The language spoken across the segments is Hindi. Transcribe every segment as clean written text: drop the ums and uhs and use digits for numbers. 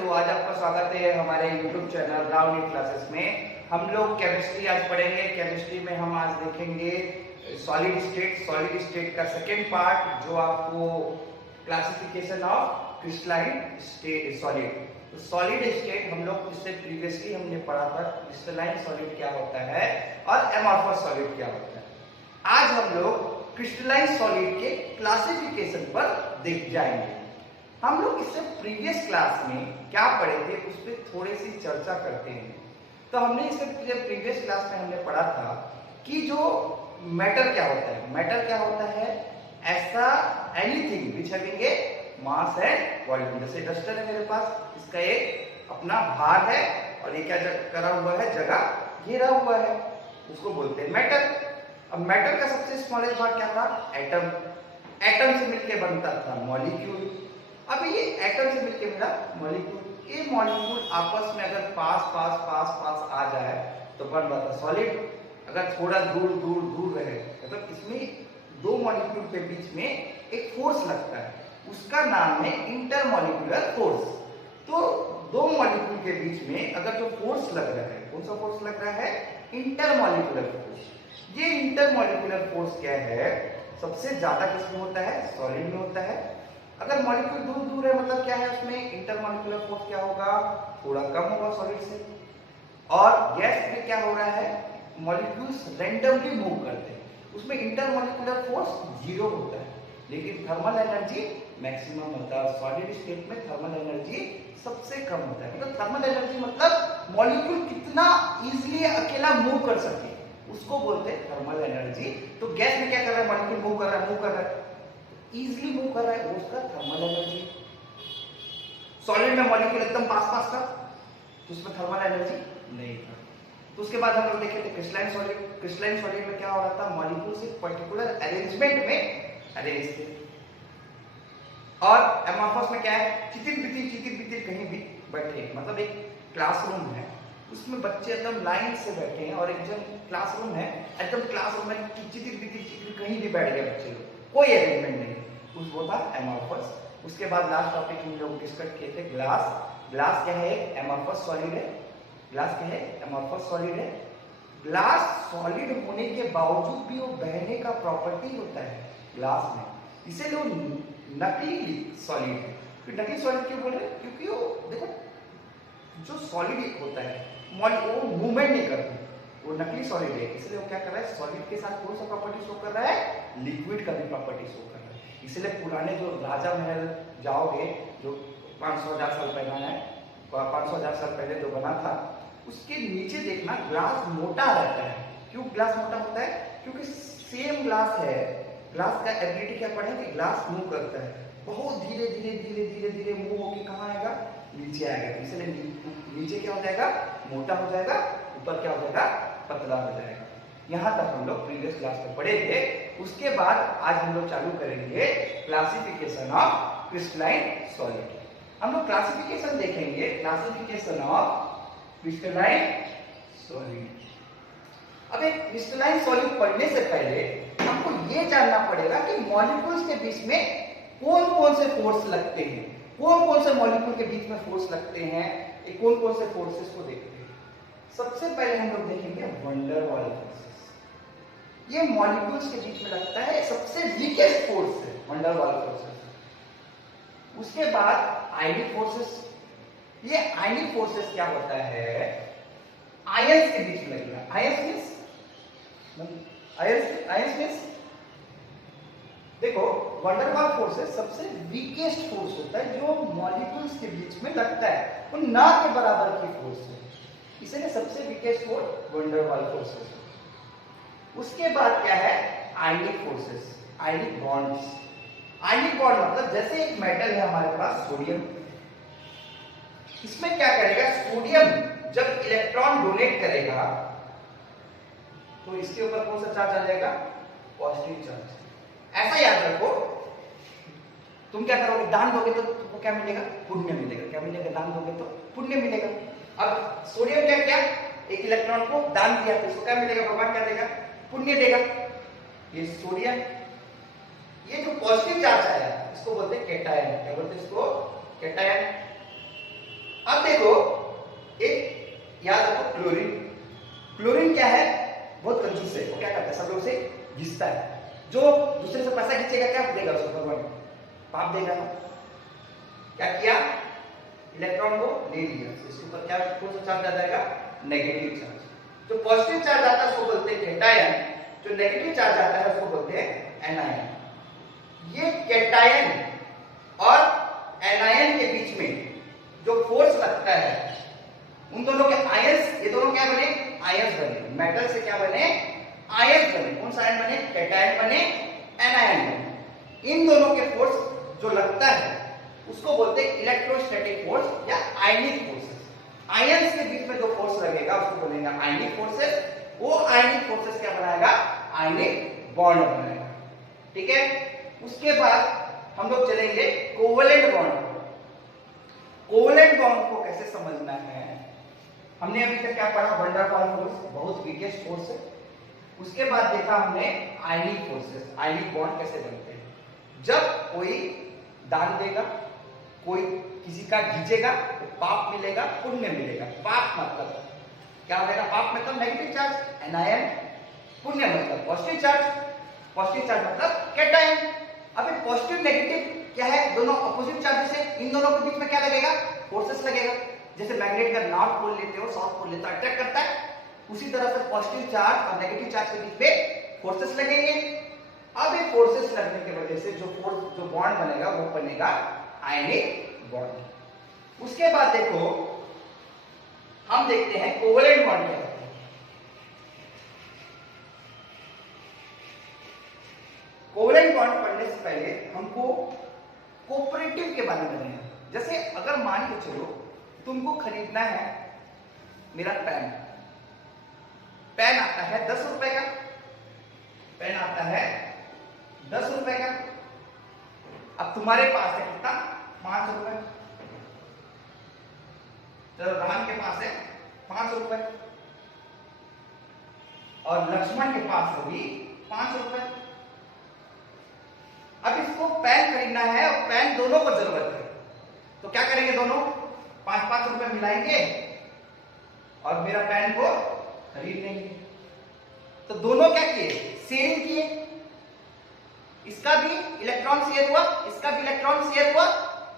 दोस्तों, आज आपका स्वागत है हमारे YouTube चैनल राउंड क्लासेस में। हम लोग केमिस्ट्री आज पढ़ेंगे। केमिस्ट्री में हम आज देखेंगे सॉलिड स्टेट का सेकेंड पार्ट, जो आपको classification of crystalline state solid. Solid state हम लोग इससे प्रीवियसली हमने पढ़ा था, क्रिस्टलाइन सॉलिड क्या होता है और एमॉर्फस सॉलिड क्या होता है। आज हम लोग क्रिस्टलाइन सॉलिड के क्लासिफिकेशन पर देख जाएंगे। हम लोग इससे प्रीवियस क्लास में क्या पढ़े थे उस पर थोड़ी सी चर्चा करते हैं। तो हमने इससे प्रीवियस क्लास में हमने पढ़ा था कि जो मैटर क्या होता है। मैटर क्या होता है? ऐसा anything which having a mass and volume. जैसे डस्टर है मेरे पास, इसका एक अपना भार है और ये क्या करा हुआ है, जगह घेरा हुआ है, उसको बोलते हैं मैटर। अब मैटर का सबसे स्मॉलेस्ट भाग क्या था? एटम। एटम से मिलकर बनता था मॉलिक्यूल। अब ये एटम से मिलकर मिला मॉलिक्यूल। ये मॉलिक्यूल आपस में अगर पास पास पास पास आ जाए तो बन जाता सॉलिड। अगर थोड़ा दूर दूर दूर रहे मतलब इसमें दो मॉलिक्यूल के बीच में एक फोर्स लगता है, उसका नाम है इंटरमॉलिक्यूलर फोर्स। तो दो मॉलिक्यूल के बीच में अगर जो फोर्स लग रहा है, कौन सा फोर्स लग रहा है? Intermolecular force. ये इंटरमॉलिक्यूलर फोर्स क्या है? सबसे ज्यादा किसमें होता है? सॉलिड में होता है। अगर मॉलिक्यूल दूर दूर है मतलब क्या है, उसमें इंटरमॉलिक्यूलर फोर्स क्या होगा? थोड़ा कम होगा सॉलिड से। और गैस में क्या हो रहा है? मॉलिक्यूल्स रैंडमली मूव करते हैं, उसमें इंटरमॉलिक्यूलर फोर्स जीरो होता है, लेकिन थर्मल एनर्जी मैक्सिमम होता है। सॉलिड स्टेट में थर्मल एनर्जी सबसे कम होता है। मतलब थर्मल एनर्जी मतलब मॉलिक्यूल कितना इजीली अकेला मूव कर सके, उसको बोलते हैं थर्मल एनर्जी। तो गैस में क्या कर रहा है? मॉलिक्यूल मूव कर रहा है, इजीली मूव कर रहा है, उसका थर्मल एनर्जी। सॉलिड में मॉलिक्यूल एकदम पास पास था तो उसमें थर्मल एनर्जी नहीं था। तो उसके बाद हम लोग देखे थे क्रिस्टलाइन सॉलिड। क्रिस्टलाइन सॉलिड में क्या हो रहा था? मॉलिक्यूल से पर्टिकुलर अरेंजमेंट में अरेंज थे। और एमॉर्फस में क्या है? चितिर बितिर कहीं भी बैठे, मतलब एक क्लासरूम है, उसमें बच्चे एकदम लाइन से बैठे हैं, और एक जन क्लासरूम है, एकदम क्लासरूम में चितिर बितिर कहीं भी बैठ गए बच्चे लोग, कोई अरेंजमेंट नहीं, वो था एमॉर्फस। उसके बाद लास्ट टॉपिक हम लोग डिस्कस किए थे ग्लास। ग्लास क्या है? एमॉर्फस सॉलिड है। ग्लास क्या है? एमॉर्फस सॉलिड है। ग्लास सॉलिड होने के बावजूद भी वो बहने का प्रॉपर्टी होता है ग्लास में, इसे लोग नकली सॉलिड है। फिर नकली सॉलिड क्यों बोल रहे हैं? क्योंकि वो देखो, जो सॉलिड होता है वो मूवमेंट नहीं करती, वो नकली सॉलिड है, इसलिए वो क्या कर रहा है? सॉलिड के साथ कौन सा प्रॉपर्टी शो कर रहा है? लिक्विड का भी प्रॉपर्टी शो कर रहा है। इसलिए पुराने जो राजा महल जाओगे, जो 500,000 साल पहले है, 500,000 साल पहले जो बना था, उसके नीचे देखना ग्लास मोटा रहता है। क्यों ग्लास मोटा होता है? क्योंकि सेम ग्लास है। ग्लास का एबिलिटी क्या पढ़े कि ग्लास मूव करता है, बहुत धीरे धीरे धीरे धीरे धीरे मूव होकर कहाँ आएगा? नीचे आएगा। इसलिए नीचे क्या हो जाएगा? मोटा हो जाएगा, ऊपर क्या हो जाएगा? पतला हो जाएगा। यहाँ तक हम लोग प्रीवियस क्लास में पढ़े थे। उसके बाद आज हम लोग चालू करेंगे क्लासिफिकेशन ऑफ क्रिस्टलाइन सॉलिड। हम लोग क्लासिफिकेशन देखेंगे, क्लासिफिकेशन ऑफ क्रिस्टलाइन सॉलिड। अब एक क्रिस्टलाइन सॉलिड पढ़ने से पहले हमको ये जानना पड़ेगा कि मॉलिक्यूल्स के बीच में कौन कौन से फोर्स लगते हैं, कौन कौन से मॉलिक्यूल के बीच में फोर्स लगते हैं, ये कौन कौन से फोर्सेस को देखते हैं। सबसे पहले हम लोग देखेंगे वैन डर वाल फोर्सेस। ये मॉलिक्यूल्स के बीच में लगता है, सबसे वीकेस्ट फोर्स है वैन डर वाल फोर्सेस। उसके बाद आयनिक फोर्सेस। ये आयनिक फोर्सेस क्या होता है? आयंस के बीच में लगेगा। आयंस मींस देखो, वैन डर वाल फोर्सेस सबसे वीकेस्ट फोर्स होता है जो मॉलिक्यूल्स के बीच में लगता है, वो ना के बराबर की फोर्स है, इसलिए सबसे वीकेस्ट फोर्स वैन डर वाल फोर्सेस। उसके बाद क्या है? Ionic forces, ionic bonds. Ionic bond मतलब जैसे एक मेटल है हमारे पास सोडियम, इसमें क्या करेगा? सोडियम जब इलेक्ट्रॉन डोनेट करेगा तो इसके ऊपर कौन सा चार्ज आ जाएगा? Positive charge. ऐसा याद रखो, तुम क्या करोगे? दान दोगे तो तुमको क्या मिलेगा? पुण्य मिलेगा। क्या मिलेगा? दान दोगे तो पुण्य मिलेगा। अब सोडियम क्या किया? एक इलेक्ट्रॉन को दान दिया तो इसको क्या मिलेगा? भगवान क्या देगा? पुण्य देगा। ये सोडियम, ये जो पॉजिटिव चार्ज आया इसको बोलते हैं कैटायन। क्या बोलते हैं इसको? कैटायन। जो दूसरे से पैसा खींचेगा क्या देगा उसको भगवान? पाप देगा। क्या किया? इलेक्ट्रॉन को ले लिया, इसके ऊपर क्या कौन सा चार्ज आ जाएगा? Negative charge. जो पॉजिटिव चार्ज आता है उसको बोलते हैं कैटायन, जो नेगेटिव चार्ज आता है उसको बोलते हैं एनायन। ये कैटायन और एनायन के बीच में जो फोर्स लगता है, उन दोनों के आयंस, ये दोनों क्या बने? आयंस बने। मेटल से क्या बने? आयंस बने। कौन सा आयन बने? कैटायन बने, एनायन बने। इन दोनों के फोर्स जो लगता है उसको बोलते हैं इलेक्ट्रोस्टैटिक फोर्स या आयनिक फोर्सेस। आयंस के बीच में जो फोर्स लगेगा उसको बोलेंगे आयनिक फोर्सेस। वो आयनिक फोर्सेस क्या बनाएगा? आयनिक बॉन्ड बनाएगा। ठीक है। उसके बाद हम लोग चलेंगे कोवेलेंट बॉन्ड। कोवेलेंट बॉन्ड को कैसे समझना है? हमने अभी तक क्या पढ़ा? वन डार वाल फोर्स, बहुत वीकेस्ट फोर्स है। उसके बाद देखा हमने आयनिक फोर्सेस, आयनिक बॉन्ड कैसे बनते हैं। जब कोई दान देगा, कोई किसी का खींचेगा तो पाप मिलेगा, पुण्य मिलेगा। पाप मतलब क्या हो जाएगा? पाप मतलब नेगेटिव चार्ज, एनायन। पुण्य मतलब पॉजिटिव चार्ज, पॉजिटिव चार्ज मतलब कैटायन। अभी पॉजिटिव नेगेटिव क्या है? दोनों अपोजिट चार्जेस है। इन दोनों के बीच में क्या लगेगा? फोर्सेस लगेगा। जैसे मैग्नेट का नॉर्थ पोल लेते हो, साउथ पोल लेते हो, अट्रैक्ट करता है, उसी तरह से पॉजिटिव चार्ज और नेगेटिव चार्ज के बीच में फोर्सेस लगेंगे। अब ये फोर्सेस लगने की वजह से जो बॉन्ड बनेगा वो बनेगा आयनिक बॉन्ड। उसके बाद देखो हम देखते हैं कोवेलेंट बॉन्ड क्या होता है। कोवेलेंट बॉन्ड पढ़ने से पहले हमको कोऑपरेटिव के बारे में जानना है। जैसे अगर मान के चलो तुमको खरीदना है मेरा पेन। पेन आता है 10 रुपए का, पेन आता है 10 रुपए का। अब तुम्हारे पास है कितना? 5 रुपए। चलो राम के पास है 5 रुपए और लक्ष्मण के पास है भी 5 रुपए। अब इसको पेन खरीदना है और पेन दोनों को जरूरत है, तो क्या करेंगे? दोनों 5-5 रुपए मिलाएंगे और मेरा पेन को खरीद लेंगे। तो दोनों क्या किए? शेयरिंग किए। इसका भी इलेक्ट्रॉन शेयर हुआ, इसका भी इलेक्ट्रॉन शेयर हुआ।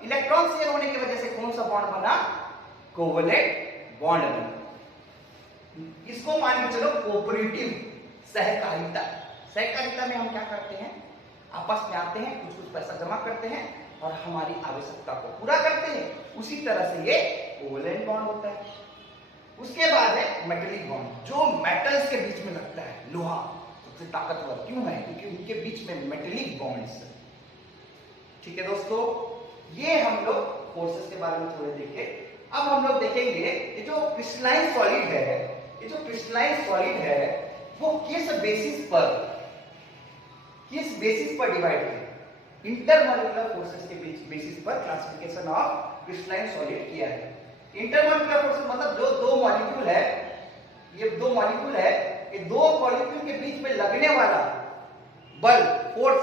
इलेक्ट्रॉन शेयर होने की वजह से कौन सा बॉन्ड बना? कोवेलेंट बॉन्ड बना। इसको मान के चलो कोऑपरेटिव, सहकारिता। सहकारिता में हम क्या करते हैं? आपस में आते हैं, कुछ कुछ पैसा जमा करते हैं और हमारी आवश्यकता को पूरा करते हैं। उसी तरह से ये कोवेलेंट बॉन्ड होता है। उसके बाद है मेटेलिक बॉन्ड, जो मेटल्स के बीच में लगता है। लोहा सबसे ताकतवर क्यों है? क्योंकि उनके बीच में मेटेलिक बॉन्ड्स है। ठीक है दोस्तों, ये हम लोग फोर्सेस के बारे में थोड़े देखे। अब हम लोग देखेंगे ये जो क्रिस्टलाइन सॉलिड है, ये जो क्रिस्टलाइन सॉलिड है वो किस बेसिस पर डिवाइड है? इंटरमॉलिक्यूलर फोर्सेस के बेसिस पर क्लासिफिकेशन ऑफ क्रिस्टलाइन सॉलिड किया है। इंटरमॉलिक्यूलर फोर्सेस मतलब जो दो मॉलिक्यूल है, ये दो मॉलिक्यूल है, ये दो मॉलिक्यूल के बीच में लगने वाला बल, फोर्स,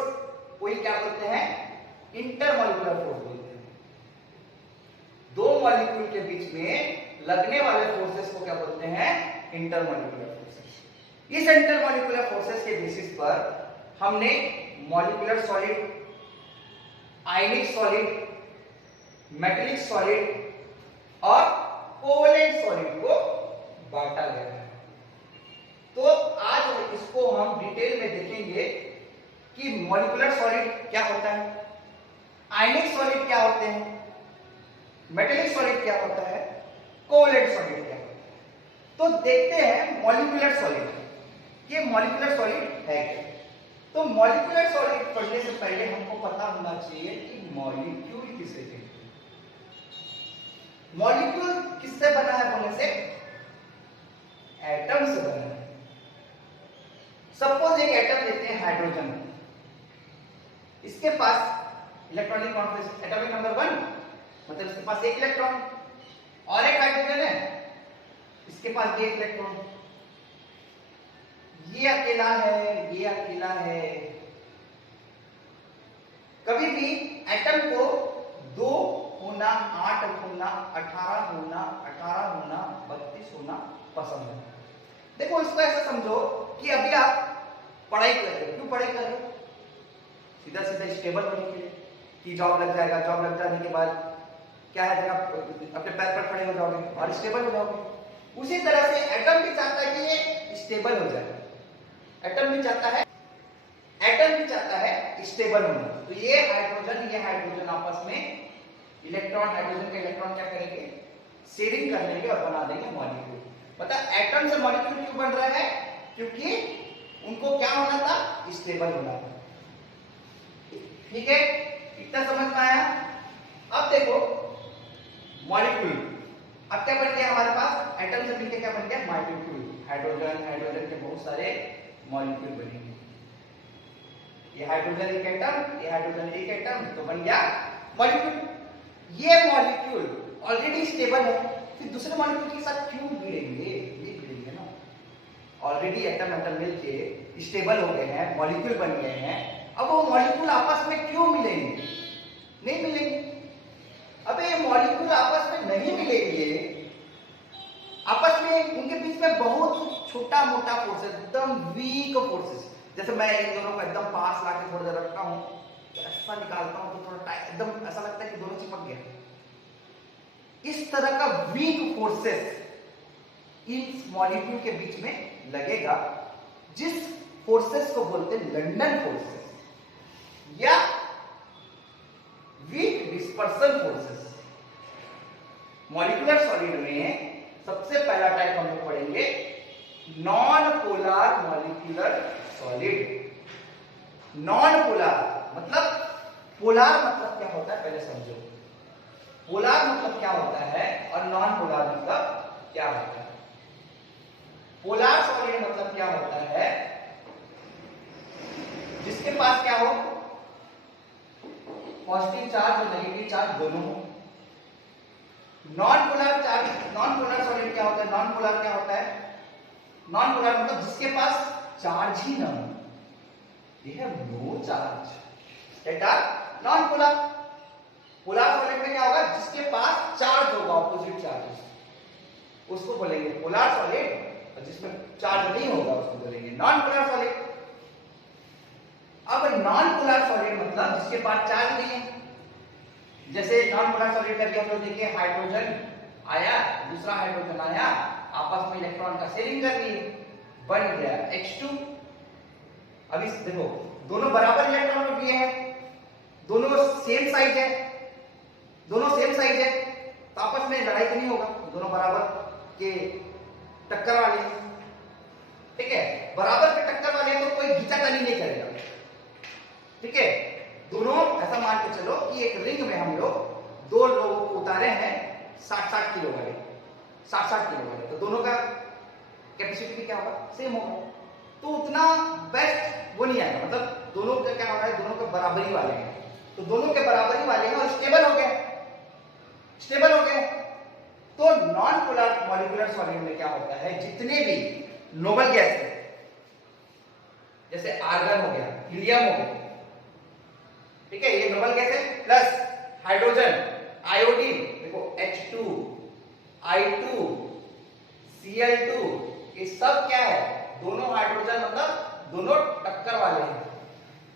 कोई क्या बोलते हैं? इंटरमॉलिक्यूलर फोर्स बोलते हैं। दो मॉलिक्यूल के बीच में लगने वाले फोर्सेस को क्या बोलते हैं? Intermolecular forces. इस इंटरमॉलिक्यूलर फोर्सेस के बेसिस पर हमने मॉलिक्यूलर सॉलिड, आयनिक सॉलिड, मेटेलिक सॉलिड और कोवेलेंट सॉलिड को बांटा गया है। तो आज इसको हम डिटेल में देखेंगे कि मॉलिक्यूलर सॉलिड क्या होता है, आयनिक सॉलिड क्या होते हैं, मेटेलिक सॉलिड क्या होता है, कोवेलेंट सॉलिड क्या होता है। तो देखते हैं मॉलिक्यूलर सॉलिड। ये मॉलिक्यूलर सॉलिड है क्या? तो मॉलिक्यूलर सॉलिड पढ़ने से पहले हमको पता होना चाहिए कि मॉलिक्यूल किसे कहते हैं। मॉलिक्यूल किससे बना है बोलने से? एटम से बना है। सपोज एक एटम लेते हैं हाइड्रोजन, इसके पास इलेक्ट्रॉनिक कॉन्फिगरेशन एटॉमिक नंबर 1, मतलब इसके पास एक इलेक्ट्रॉन, और एक हाइड्रोजन है, इसके पास भी एक इलेक्ट्रॉन। ये अकेला है, ये अकेला है। कभी भी एटम को 2 होना, 8 होना, 18 होना, 18 होना, 32 होना पसंद है। देखो इसको ऐसा समझो कि अभी आप पढ़ाई कर रहे हो। क्यों पढ़ाई कर रहे हो? सीधा सीधा स्टेबल होने के लिए कि जॉब लग जाएगा, जॉब लग जाने के बाद क्या है, जब आप अपने पैर पर खड़े हो जाओगे और स्टेबल हो जाओगे। उसी तरह से एटम भी चाहता है कि ये स्टेबल हो जाए, एटम भी चाहता है स्टेबल होना। तो ये हाइड्रोजन आपस में इलेक्ट्रॉन, हाइड्रोजन के इलेक्ट्रॉन क्या करेंगे, शेयरिंग कर लेंगे और बना देंगे मॉलिक्यूल। मतलब एटम से मॉलिक्यूल क्यों बन रहा है, क्योंकि उनको क्या होना था, स्टेबल होना था। ठीक है, इतना समझ में आया। अब देखो मॉलिक्यूल, अब क्या बन गया हमारे पास, एटम से मिलकर क्या बन गया, मॉलिक्यूल। हाइड्रोजन के बहुत सारे मॉलिक्यूल बनेंगे। ये हाइड्रोजन एक एटम, ये हाइड्रोजन एक एटम, तो बन गया मॉलिक्यूल। ये मॉलिक्यूल ऑलरेडी स्टेबल है, फिर दूसरे मॉलिक्यूल के साथ क्यों भिड़ेंगे, ये भिड़ेंगे ना। ऑलरेडी एटम मिलके स्टेबल हो गए हैं, मॉलिक्यूल बन गए हैं, अब वो मॉलिक्यूल आपस में क्यों मिलेंगे, नहीं मिलेंगे। अब ये मॉलिक्यूल आपस में नहीं मिलेंगे, आपस में उनके बीच में बहुत छोटा मोटा फोर्सेस, एकदम वीक फोर्सेस। जैसे मैं इन दोनों को एकदम पास लाके थोड़ा देर रखता हूं, तो ऐसा निकालता हूं तो थोड़ा एकदम ऐसा लगता है कि दोनों चिपक गया। इस तरह का वीक फोर्सेस इन मॉलिक्यूल के बीच में लगेगा, जिस फोर्सेस को बोलते हैं लंडन फोर्सेस या weak dispersion forces. Molecular solid में सबसे पहला टाइप हम लोग पढ़ेंगे non polar molecular solid. Non polar मतलब, पोलर मतलब क्या होता है पहले समझो, पोलर मतलब क्या होता है और नॉन पोलर मतलब क्या होता है। पोलर सॉलिड मतलब क्या होता है, जिसके पास क्या हो, पॉजिटिव चार्ज और नेगेटिव चार्ज दोनों हो। नॉन पोलर सॉलिड क्या होता है, नॉन पोलर क्या होता है, नॉन पोलर मतलब जिसके पास चार्ज ही ना हो, ये है no charge, that are non polar. Polar solid में क्या होगा, जिसके पास चार्ज होगा, ऑपोजिट चार्जेस, उसको बोलेंगे पोलर सॉलिड, और जिसमें चार्ज नहीं होगा उसको बोलेंगे नॉन पोलर सॉलिड। अब नॉन पोलर सॉलिड मतलब जिसके पास चार्ज नहीं है, जैसे नॉन पोलर सॉलिड का भी हम लोग देखिए, हाइड्रोजन आया, दूसरा हाइड्रोजन आया, आपस में इलेक्ट्रॉन का शेयरिंग कर लिए, बन गया H2। अब इस देखो दोनों बराबर इलेक्ट्रॉन को दिए हैं, दोनों सेम साइज है, तो आपस में लड़ाई तो नहीं होगा, दोनों बराबर के टक्कर वाले, ठीक है, बराबर के टक्कर वाले तो कोई खींचातानी नहीं करेगा, ठीक है। दोनों ऐसा मान के चलो कि एक रिंग में हम लोग दो लोगों को उतारे हैं 60-60 किलो वाले, तो दोनों का कैपेसिटी भी क्या होगा, सेम होगा, तो उतना बेस्ट वो नहीं आएगा। मतलब दोनों का क्या हो रहा है, दोनों के बराबरी वाले हैं, तो दोनों के बराबरी वाले हैं और स्टेबल हो गए। तो नॉन पोलर मॉलिक्यूलर सॉलिड में क्या होता है, जितने भी नोबल गैस है, जैसे आर्गन हो गया, हीलियम हो गया, ठीक है, ये नोबल गैस है, प्लस हाइड्रोजन, आयोडीन, देखो H2, I2, Cl2, ये सब क्या है, दोनों हाइड्रोजन मतलब दोनों टक्कर वाले हैं,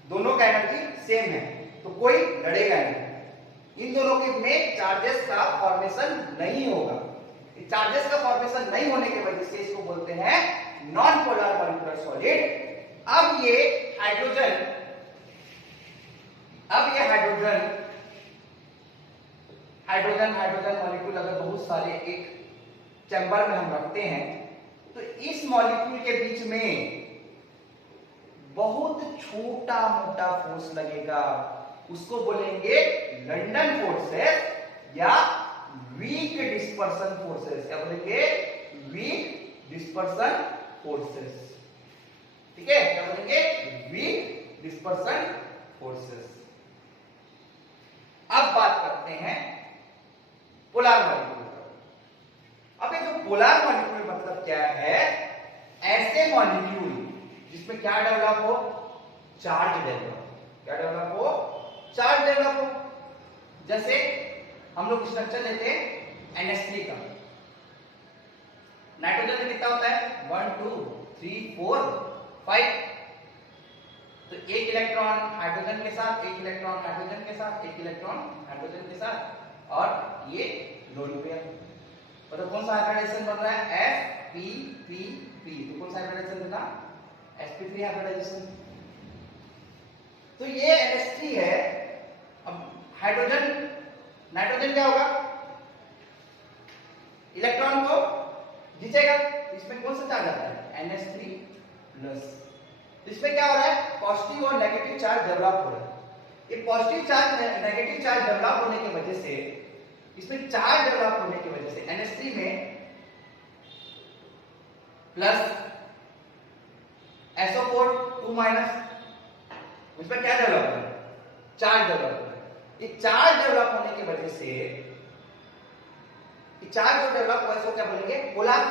दोनों का एनर्जी सेम है, तो कोई लड़ेगा नहीं। इन दोनों के में चार्जेस का फॉर्मेशन नहीं होगा। चार्जेस का फॉर्मेशन नहीं होने की वजह से इसको बोलते हैं नॉन पोलर मॉलिक्यूलर सॉलिड। अब ये हाइड्रोजन मॉलिक्यूल अगर बहुत सारे एक चैम्बर में हम रखते हैं, तो इस मॉलिक्यूल के बीच में बहुत छोटा मोटा फोर्स लगेगा, उसको बोलेंगे लंडन फोर्सेस या वीक डिस्पर्सन फोर्सेस। क्या बोलेंगे, वीक डिस्पर्सन फोर्सेस, ठीक है, क्या बोलेंगे, वीक डिस्पर्सन फोर्सेस। अब बात करते हैं पोलर मॉलिक्यूल का। अब ये जो पोलर मॉलिक्यूल मतलब क्या है, ऐसे मॉलिक्यूल जिसमें क्या डेवलप हो, चार्ज डेवलप, क्या डेवलप हो, चार्ज डेवलप हो। जैसे हम लोग स्ट्रक्चर लेते हैं NH3 का, नाइट्रोजन में कितना होता है, 1 2 3 4 5, तो एक इलेक्ट्रॉन हाइड्रोजन के साथ, एक इलेक्ट्रॉन हाइड्रोजन के साथ, एक इलेक्ट्रॉन हाइड्रोजन के साथ, और ये लोन पेयर। मतलब कौन सा हाइब्रिडाइजेशन बन रहा है? sp3p। तो कौन सा हाइब्रिडाइजेशन बना? sp3 hybridisation. तो ये NH3 है। अब हाइड्रोजन नाइट्रोजन क्या होगा? इलेक्ट्रॉन को खींचेगा। इसमें कौन सा चार्ज आता है? NH3+। इसमें क्या हो रहा है? पॉजिटिव और नेगेटिव चार्ज डेवलप हो रहा है। ये positive charge negative charge develop होने की वजह से, इसमें चार्ज डेवलप होने की वजह से NH3 में प्लस SO4 2-, इसमें क्या डेवलप हो रहा है? चार्ज डेवलप हो रहा है। ये चार्ज डेवलप होने की वजह से, ये चार्ज जो डेवलप हुआ है उसको क्या बोलेंगे? पोलर।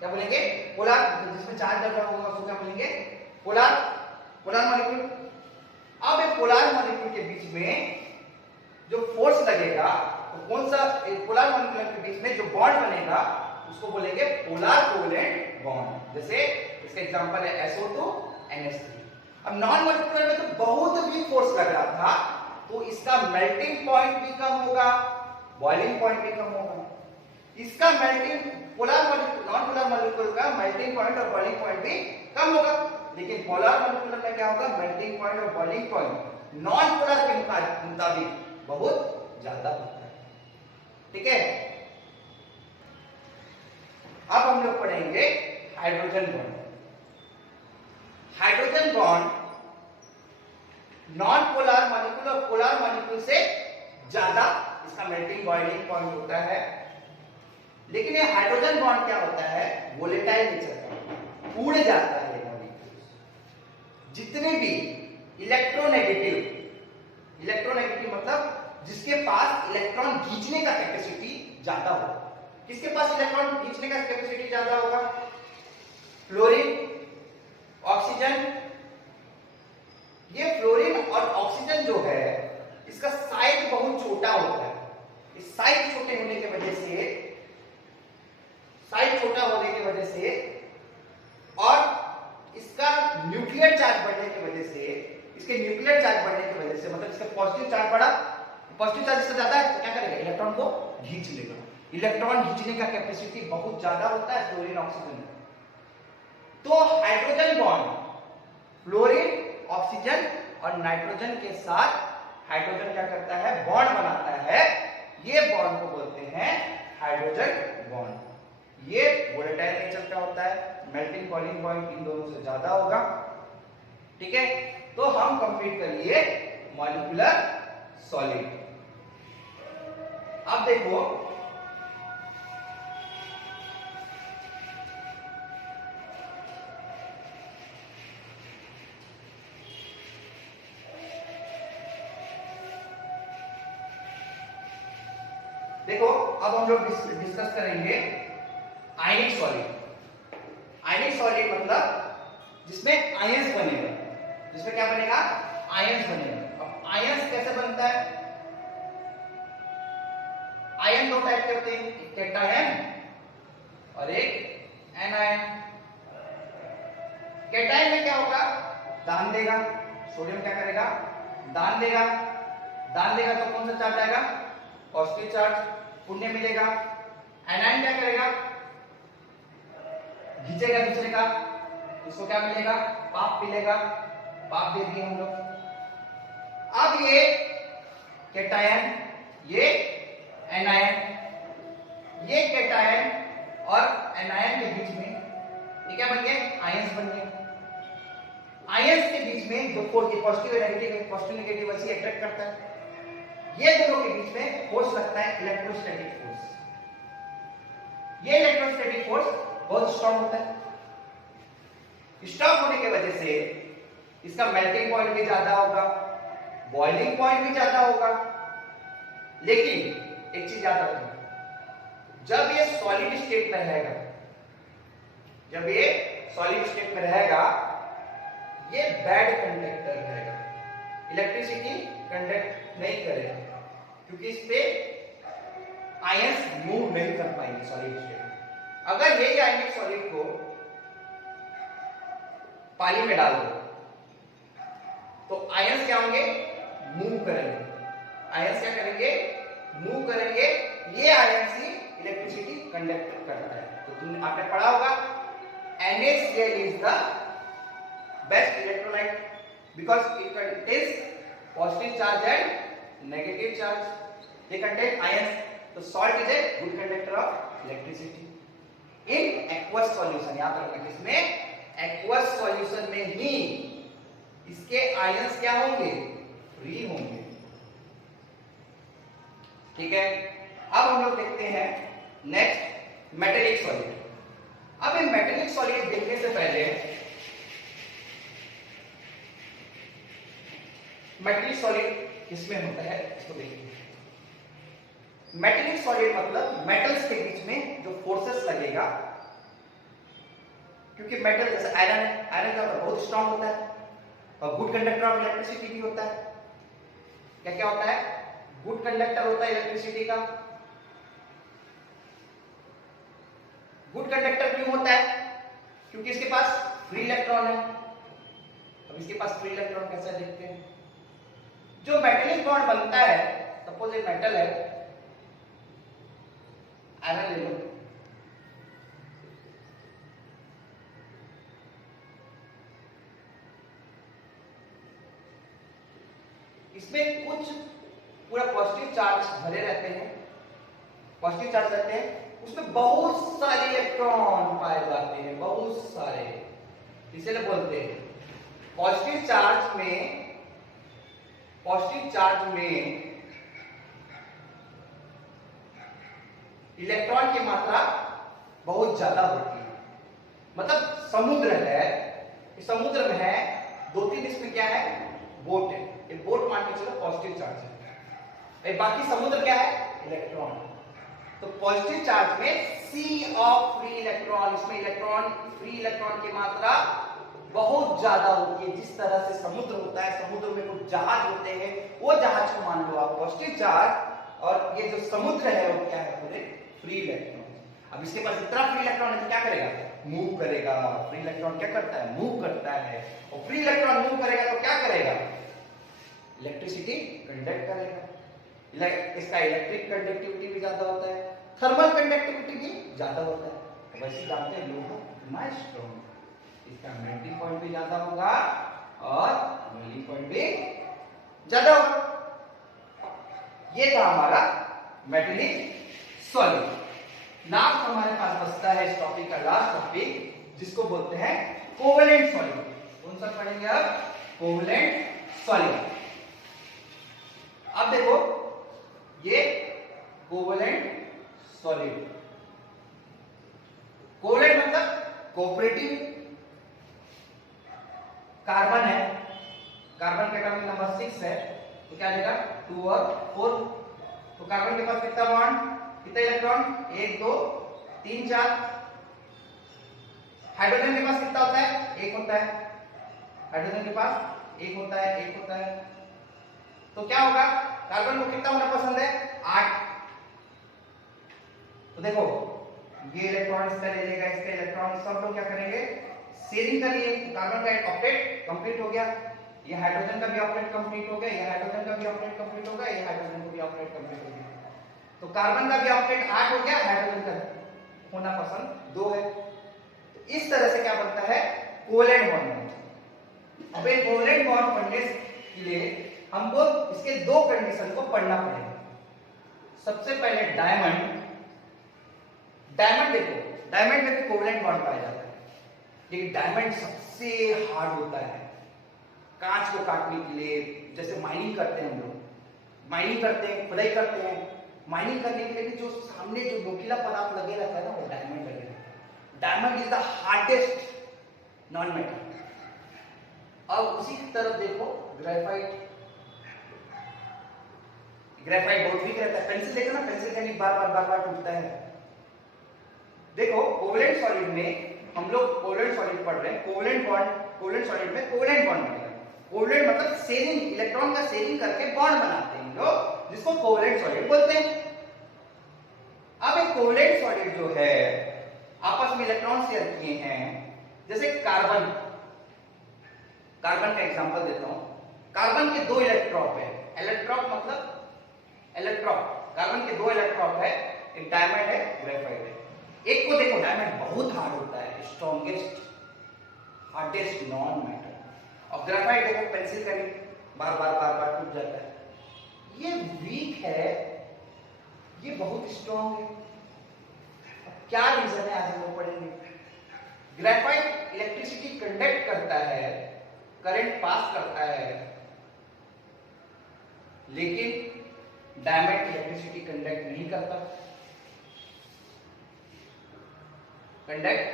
क्या बोलेंगे? पोलर। जिसमें चार्ज डेवलप होगा उसको क्या बोलेंगे? पोलर। Polar molecule. अब ये पोलर मॉलिक्यूल के बीच में जो फोर्स लगेगा, तो कौन सा पोलर मॉलिक्यूल के बीच में जो बॉन्ड बनेगा उसको बोलेंगे पोलर कोवेलेंट बॉन्ड। जैसे इसका एग्जांपल है SO2 NH3। अब नॉन मॉलिक्यूलर में तो बहुत वीक फोर्स लग रहा था, तो इसका मेल्टिंग पॉइंट भी कम होगा, बॉइलिंग पॉइंट भी कम होगा। इसका melting polar molecule, non polar molecule का मेल्टिंग पॉइंट और बॉइलिंग पॉइंट भी कम होगा। लेकिन पोलर मॉलिक्यूल में क्या होगा? मेल्टिंग पॉइंट और बॉइलिंग पॉइंट नॉन पोलर के मुताबिक बहुत ज्यादा होता है। ठीक है। अब हम लोग पढ़ेंगे hydrogen bond. Hydrogen bond non polar molecule और पोलर मॉलिक्यूल से ज्यादा इसका मेल्टिंग बॉइलिंग पॉइंट होता है। लेकिन ये हाइड्रोजन बॉन्ड क्या होता है? वोलेटाइल नेचर का, उड़ जाता है मॉलिक्यूल। जितने भी इलेक्ट्रोनेगेटिव, इलेक्ट्रोनेगेटिव मतलब जिसके पास इलेक्ट्रॉन खींचने का कैपेसिटी ज्यादा हो। किसके पास इलेक्ट्रॉन खींचने का कैपेसिटी ज्यादा होगा? Fluorine, oxygen. ये फ्लोरीन और ऑक्सीजन जो है इसका साइज बहुत छोटा होता है। इस साइज छोटे होने की वजह से, साइज छोटा होने की वजह से और इसका न्यूक्लियर चार्ज बढ़ने की वजह से, इसके न्यूक्लियर चार्ज बढ़ने की वजह से, मतलब इसका पॉजिटिव चार्ज बढ़ा, पॉजिटिव चार्ज इसका ज्यादा है तो क्या करेगा? इलेक्ट्रॉन को खींच लेगा। इलेक्ट्रॉन खींचने का कैपेसिटी बहुत ज्यादा होता है फ्लोरीन ऑक्सीजन में। तो हाइड्रोजन बॉन्ड फ्लोरीन, ऑक्सीजन और नाइट्रोजन के साथ हाइड्रोजन क्या करता है? बॉन्ड बनाता है। ये बॉन्ड को बोलते हैं हाइड्रोजन बॉन्ड। ये वोलेटाइल नेचर का होता है, मेल्टिंग बॉइलिंग पॉइंट इन दोनों से ज्यादा होगा। ठीक है। तो हम कंप्लीट करिए मॉलिक्यूलर सॉलिड। अब देखो, देखो अब हम लोग डिस्कस करेंगे आयनिक सॉलिड। आयनिक सॉलिड मतलब जिसमें आयंस बनेगा। जिसमें क्या बनेगा? आयंस बनेगा। अब आयंस कैसे बनता है? आयन दो टाइप के होते हैं, एक कैटायन और एक एनायन। कैटायन में क्या होगा? दान देगा। सोडियम क्या करेगा? दान देगा। दान देगा तो कौन सा चार्ज आएगा? पॉजिटिव चार्ज, पुण्य मिलेगा। एनायन क्या करेगा? खींचेगा दूसरे का, इसको क्या मिलेगा? पाप मिलेगा। पाप दे दिए हम लोग। अब ये कैटायन, ये एनायन, ये कैटायन और एनायन के बीच में ये क्या बन गए? आयंस बन गए। आयंस के बीच में जो फोर्स, पॉजिटिव और नेगेटिव, पॉजिटिव नेगेटिव वैसे अट्रैक्ट करता है। ये दोनों के बीच में फोर्स लगता है, इलेक्ट्रोस्टैटिक फोर्स। ये इलेक्ट्रोस्टैटिक फोर्स बहुत स्ट्रांग होता है। स्ट्रांग होने की वजह से इसका मेल्टिंग पॉइंट भी ज्यादा होगा, बॉइलिंग पॉइंट भी ज्यादा होगा। लेकिन एक चीज याद रखना, जब ये सॉलिड स्टेट में रहेगा, जब ये सॉलिड स्टेट में रहेगा, ये बैड कंडक्टर रहेगा, इलेक्ट्रिसिटी कंडक्ट नहीं करेगा, क्योंकि इस पे आयंस मूव नहीं कर पाएंगे सॉलिड स्टेट में। अगर यही आयनिक सॉलिड को पानी में डाल दो तो आयंस क्या होंगे, मूव करेंगे। आयंस क्या करेंगे, मूव करेंगे। ये आयंस ही इलेक्ट्रिसिटी कंडक्ट करता है। तो तुमने आपने पढ़ा होगा NaCl is the best electrolyte because it contains positive charge and negative charge. They contain ions. So salt is a good conductor of electricity. In aqueous solution, याद रखना किसमें, aqueous solution में ही इसके आयंस क्या होंगे, फ्री होंगे। ठीक है, अब हम लोग देखते हैं नेक्स्ट मेटेलिक सॉलिड। अब इन मेटेलिक सॉलिड देखने से पहले मेटेलिक सॉलिड किसमें होता है इसको देखिए। मेटेलिक सॉलिड मतलब मेटल्स के बीच में जो फोर्सेस लगेगा, क्योंकि मेटल जैसे आयरन है, आयरन का बहुत स्ट्रांग होता है और गुड कंडक्टर ऑफ इलेक्ट्रिसिटी भी होता है। क्या क्या होता है, गुड कंडक्टर होता है इलेक्ट्रिसिटी का। गुड कंडक्टर क्यों होता है, क्योंकि इसके पास फ्री इलेक्ट्रॉन है। अब इसके पास फ्री इलेक्ट्रॉन कैसे देखते हैं, जो मेटेलिक बॉन्ड बनता है, सपोज एक मेटल है, आयरन ले लो, इसमें कुछ पूरा पॉजिटिव चार्ज भरे रहते हैं, पॉजिटिव चार्ज रहते हैं, उसमें बहुत सारे इलेक्ट्रॉन पाए जाते हैं, बहुत सारे, इसलिए बोलते हैं पॉजिटिव चार्ज में इलेक्ट्रॉन की मात्रा बहुत ज्यादा होती है। मतलब समुद्र है, इस समुद्र में है दो तीन, इसमें क्या है, बोट है, ये बोट मान के चलो पॉजिटिव चार्ज है, बाकी समुद्र क्या है, इलेक्ट्रॉन। तो पॉजिटिव चार्ज में सी ऑफ फ्री इलेक्ट्रॉन, इसमें इलेक्ट्रॉन, फ्री इलेक्ट्रॉन की मात्रा बहुत ज्यादा होती है। जिस तरह से समुद्र होता है, समुद्र में कुछ जहाज होते हैं, वो जहाज को मान लो आप पॉजिटिव चार्ज, और ये जो समुद्र है वो क्या है, पूरे फ्री इलेक्ट्रॉन। अब इसके पास इतना फ्री इलेक्ट्रॉन है तो क्या करेगा, मूव करेगा। फ्री इलेक्ट्रॉन क्या करता है, मूव करता है, और फ्री इलेक्ट्रॉन मूव करेगा तो क्या करेगा, इलेक्ट्रिसिटी कंडक्ट करेगा। इसका इलेक्ट्रिक कंडक्टिविटी भी ज्यादा होता है, थर्मल कंडक्टिविटी भी ज्यादा होता है। वैसे जानते हैं लोहा कितना स्ट्रॉन्ग, इसका मेल्टिंग पॉइंट भी ज्यादा होगा और मेल्टिंग पॉइंट भी ज्यादा होगा। ये था हमारा मेटेलिक सॉलिड। लास्ट हमारे पास बचता है इस टॉपिक का लास्ट टॉपिक, जिसको बोलते हैं कोवेलेंट सॉलिड। कौन सा पढ़ेंगे अब, कोवेलेंट सॉलिड। अब देखो ये कोवेलेंट सॉलिड, कोवेलेंट मतलब कोऑपरेटिव। कार्बन है, कार्बन का एटॉमिक नंबर 6 है, तो क्या देगा 2 और 4। तो कार्बन के पास कितना बॉन्ड, कितना इलेक्ट्रॉन, 1 2 3 4। हाइड्रोजन के पास कितना होता है, 1 होता है, हाइड्रोजन के पास 1 होता है, 1 होता है। तो क्या होगा, कार्बन को कितना होना पसंद है, 8। तो देखो ये इलेक्ट्रॉन इसका ले लेगा, इसका इलेक्ट्रॉन, सब लोग क्या करेंगे, शेयरिंग करिए। कार्बन का एक ऑक्टेट कंप्लीट हो गया, ये हाइड्रोजन का भी ऑक्टेट कंप्लीट हो गया, ये हाइड्रोजन का भी ऑक्टेट कंप्लीट हो गया, ये हाइड्रोजन का भी ऑक्टेट कंप्लीट हो गया। तो कार्बन का भी ऑक्टेट 8 हो गया, हाइड्रोजन का होना पसंद 2 है। तो इस तरह से क्या बनता है, कोवेलेंट बॉन्ड। अब एक कोवेलेंट बॉन्ड बनने के लिए हमको इसके 2 कंडीशन को पढ़ना पड़ेगा। सबसे पहले डायमंड, डायमंड देखो, डायमंड में भी कोवेलेंट बॉन्ड पाया जाता है, लेकिन डायमंड सबसे हार्ड होता है कांच को काटने के लिए। जैसे माइनिंग करते हैं हम लोग, माइनिंग करते हैं, खुदाई करते हैं, माइनिंग करने के लिए भी जो सामने जो नुकीला पदार्थ लगे रहता है ना, वो डायमंड लगे रहता है। Diamond is the hardest non metal. अब उसी की तरफ देखो ग्रेफाइट, ग्रेफाइट बहुत वीक रहता है। पेंसिल देखो ना, पेंसिल कैनी बार बार टूटता है। देखो कोवेलेंट सॉलिड में हम लोग कोवेलेंट सॉलिड पढ़ रहे हैं, कोवेलेंट बॉन्ड, कोवेलेंट सॉलिड में कोवेलेंट बॉन्ड बनेगा। कोवेलेंट मतलब शेयरिंग, इलेक्ट्रॉन का शेयरिंग करके बॉन्ड बनाते हैं लोग, जिसको कोवेलेंट सॉलिड बोलते हैं। अब एक कोवेलेंट सॉलिड जो है आपस में इलेक्ट्रॉन शेयर किए हैं, जैसे कार्बन, कार्बन का एग्जांपल देता हूं। कार्बन के 2 इलेक्ट्रॉन है, इलेक्ट्रॉन मतलब इलेक्ट्रॉन, कार्बन के 2 इलेक्ट्रॉन है, एक डायमंड है, ग्रेफाइट है। एक को देखो डायमंड बहुत हार्ड होता है, स्ट्रॉन्गेस्ट हार्डेस्ट नॉन मेटल, और ग्रेफाइट देखो पेंसिल का बार बार बार बार टूट जाता है। ये वीक है, ये बहुत स्ट्रॉन्ग है। क्या रीजन है आज हम लोग पढ़ेंगे। ग्रेफाइट इलेक्ट्रिसिटी कंडक्ट करता है, करंट पास करता है, लेकिन डायमंड इलेक्ट्रिसिटी कंडक्ट नहीं करता, कंडक्ट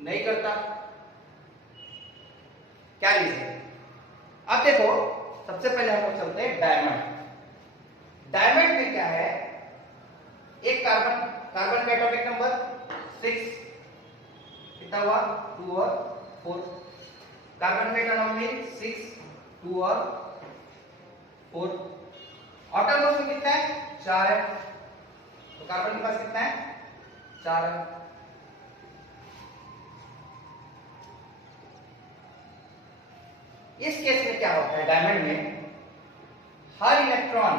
नहीं करता। क्या रीजन। अब देखो सबसे पहले हम लोग चलते हैं डायमंड। डायमंड में क्या है, एक कार्बन, कार्बन का एटॉमिक नंबर 6, कितना हुआ 2 और 4, कार्बन का एटॉमिक नंबर 6 2 और 4, एटॉम में कितना है 4 है, तो कार्बन के पास कितना है 4 है। इस केस में क्या होता है, डायमंड में हर इलेक्ट्रॉन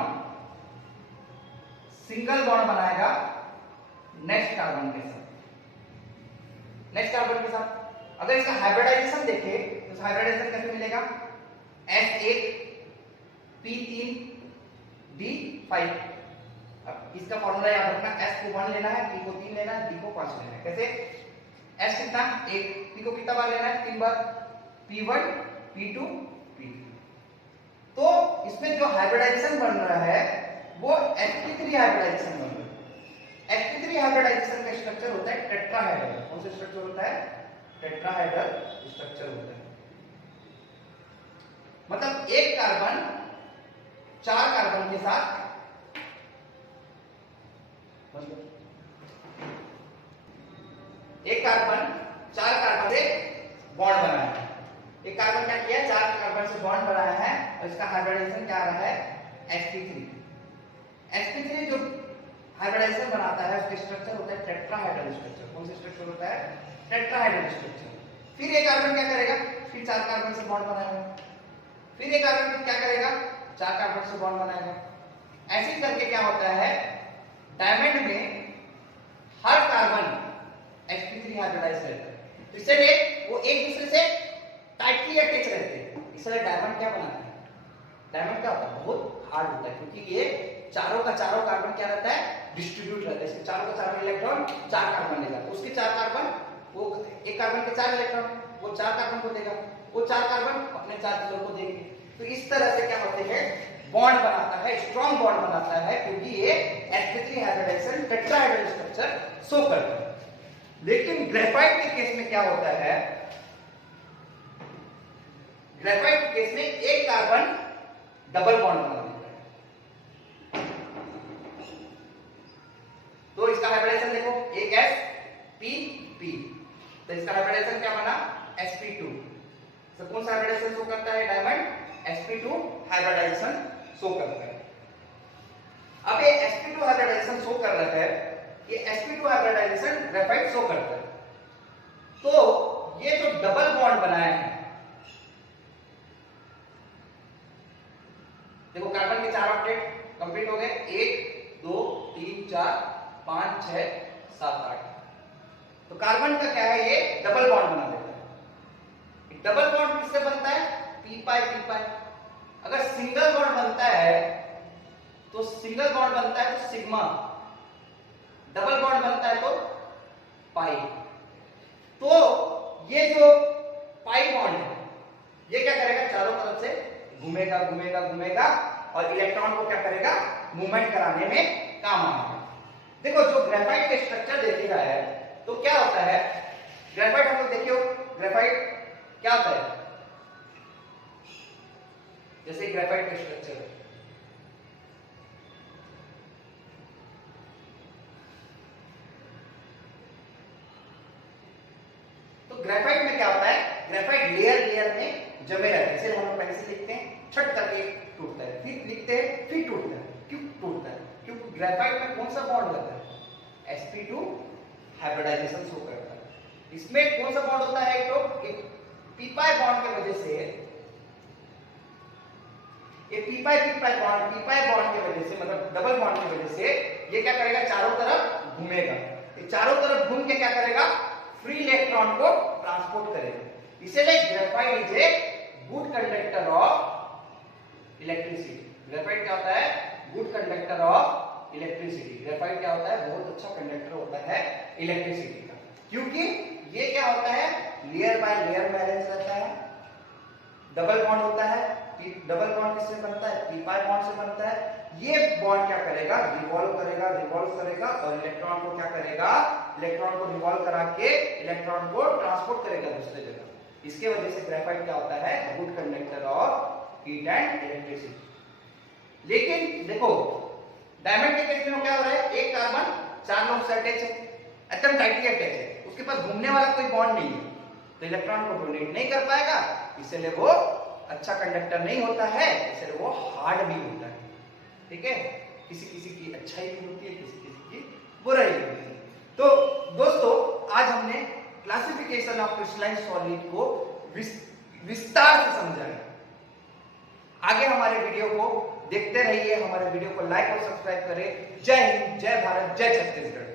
सिंगल बॉन्ड बनाएगा नेक्स्ट कार्बन के साथ, नेक्स्ट कार्बन के साथ। अगर इसका हाइब्रिडाइजेशन देखें तो हाइब्रिडाइजेशन कैसे मिलेगा, S1 P3 D5। अब इसका फॉर्मूला याद रखना, S को 1 लेना है, P को 3 लेना है, D को 5 लेना है। कैसे, S कितना 1, P को कितना बार लेना है 3 बार, P1 P2 P3। तो इसमें जो हाइब्रिडाइजेशन बन रहा है वो sp3 हाइब्रिडाइजेशन बन रहा है। sp3 हाइब्रिडाइजेशन का स्ट्रक्चर होता है टेट्राहेड्रल। कौन सा स्ट्रक्चर होता है, टेट्राहेड्रल स्ट्रक्चर होता है। मतलब एक कार्बन 4 कार्बन के साथ, एक कार्बन 4 कार्बन से बॉन्ड बनाया है। एक कार्बन क्या किया, 4 कार्बन से बॉन्ड बनाया है और इसका हाइब्रिडाइजेशन क्या आ रहा है sp3। sp3 जो हाइब्रिडाइजेशन बनाता है उसका स्ट्रक्चर होता है टेट्राहेड्रल स्ट्रक्चर। कौन सा स्ट्रक्चर होता है, टेट्राहेड्रल स्ट्रक्चर। फिर एक कार्बन क्या करेगा, फिर 4 कार्बन से बॉन्ड बनाएगा, फिर एक कार्बन क्या करेगा 4 कार्बन से बॉन्ड बनाएगा। ऐसे ही करके क्या होता है, डायमंड में हर कार्बन sp3 हाइब्रिडाइज रहता है, तो इसलिए वो एक दूसरे से टाइटली अटैच रहते हैं। इसलिए डायमंड क्या बनाता है, डायमंड क्या होता है, बहुत हार्ड होता है, क्योंकि ये चारों का चारों कार्बन क्या रहता है, डिस्ट्रीब्यूट रहता है। इसके चारों का चारों इलेक्ट्रॉन 4 कार्बन लेगा, तो उसके 4 कार्बन, वो एक कार्बन के 4 इलेक्ट्रॉन वो 4 कार्बन को देगा, वो 4 कार्बन अपने 4 चीजों को देंगे। तो इस तरह से क्या होते हैं, बॉन्ड बनाता है, स्ट्रॉन्ग बॉन्ड बनाता है, क्योंकि ये sp3 hybridisation tetrahedral structure show करता है। लेकिन ग्रेफाइट के केस में क्या होता है, ग्रेफाइट के केस में एक कार्बन डबल बॉन्ड बना देता है। तो इसका हाइब्रिडाइजेशन देखो, एक sp3, तो इसका हाइब्रिडाइजेशन क्या बना sp2। तो कौन सा हाइब्रिडाइजेशन शो करता है, डायमंड sp2 हाइब्रिडाइजेशन शो करता है। अब ये sp2 हाइब्रिडाइजेशन शो कर रहा है, ये sp2 हाइब्रिडाइजेशन ग्रेफाइट शो करता है। तो ये जो डबल बॉन्ड बनाया है, देखो कार्बन के 4 ऑक्टेट कंप्लीट हो गए, 1 2 3 4 5 6 7 8। तो कार्बन का क्या है, ये डबल बॉन्ड बना देता है। डबल बॉन्ड किससे बनता है, p पाई p पाई। अगर सिंगल बॉन्ड बनता है तो सिंगल बॉन्ड बनता है तो सिग्मा, डबल बॉन्ड बनता है तो पाई। तो ये जो पाई बॉन्ड है ये क्या करेगा, चारों तरफ से घूमेगा घूमेगा घूमेगा और इलेक्ट्रॉन को क्या करेगा, मूवमेंट कराने में काम आएगा। देखो जो ग्रेफाइट का स्ट्रक्चर देखेगा है तो क्या होता है, ग्रेफाइट हम लोग देखियो, ग्रेफाइट क्या होता है, जैसे ग्रेफाइट का स्ट्रक्चर है, तो ग्रेफाइट में क्या होता है, ग्रेफाइट लेयर लेयर में जमे रहते हैं। जैसे हम लोग पेंसिल लिखते हैं, छट करके टूटता है, फिर लिखते हैं फिर टूटता है। क्यों टूटता है, क्योंकि ग्रेफाइट में कौन सा बॉन्ड रहता है, sp2 हाइब्रिडाइजेशन शो करता है। इसमें कौन सा बॉन्ड होता है, एक p पाई बॉन्ड की वजह से ये पी पाई बॉन्ड की वजह से, मतलब डबल बॉन्ड की वजह से ये क्या करेगा, चारों तरफ घूमेगा। ये चारों तरफ घूम के क्या करेगा, फ्री इलेक्ट्रॉन को ट्रांसपोर्ट करेगा। इसीलिए graphite is a good conductor of electricity. Graphite क्या होता है, good conductor of electricity. Graphite क्या होता है, बहुत अच्छा कंडक्टर होता है इलेक्ट्रिसिटी का, क्योंकि ये क्या होता है, लेयर बाय लेयर बैलेंस रहता है। डबल बॉन्ड होता है, डबल बॉन्ड किससे बनता है, पी पाई बॉन्ड से बनता है। ये बॉन्ड क्या करेगा, रिवॉल्व करेगा और इलेक्ट्रॉन को क्या करेगा, इलेक्ट्रॉन को रिवॉल्व करा के इलेक्ट्रॉन को ट्रांसपोर्ट करेगा दूसरे जगह। इसके वजह से ग्रेफाइट क्या होता है, good conductor of heat and electricity. लेकिन देखो डायमंड के केस में क्या हो रहा है, एक कार्बन 4 लोग से अटैच है, एकदम टाइटली अटैच है, उसके पास घूमने वाला कोई बॉन्ड नहीं है, तो इलेक्ट्रॉन को डोनेट नहीं कर पाएगा, इसलिए वो अच्छा कंडक्टर नहीं होता है, इसलिए वो हार्ड भी होता है। ठीक है, किसी किसी की अच्छाई भी होती है, किसी किसी की बुराई भी होती है। तो दोस्तों आज हमने क्लासिफिकेशन ऑफ क्रिस्टलाइन सॉलिड को विस्तार से समझा है। आगे हमारे वीडियो को देखते रहिए, हमारे वीडियो को लाइक और सब्सक्राइब करें। जय हिंद, जय भारत, जय छत्तीसगढ़।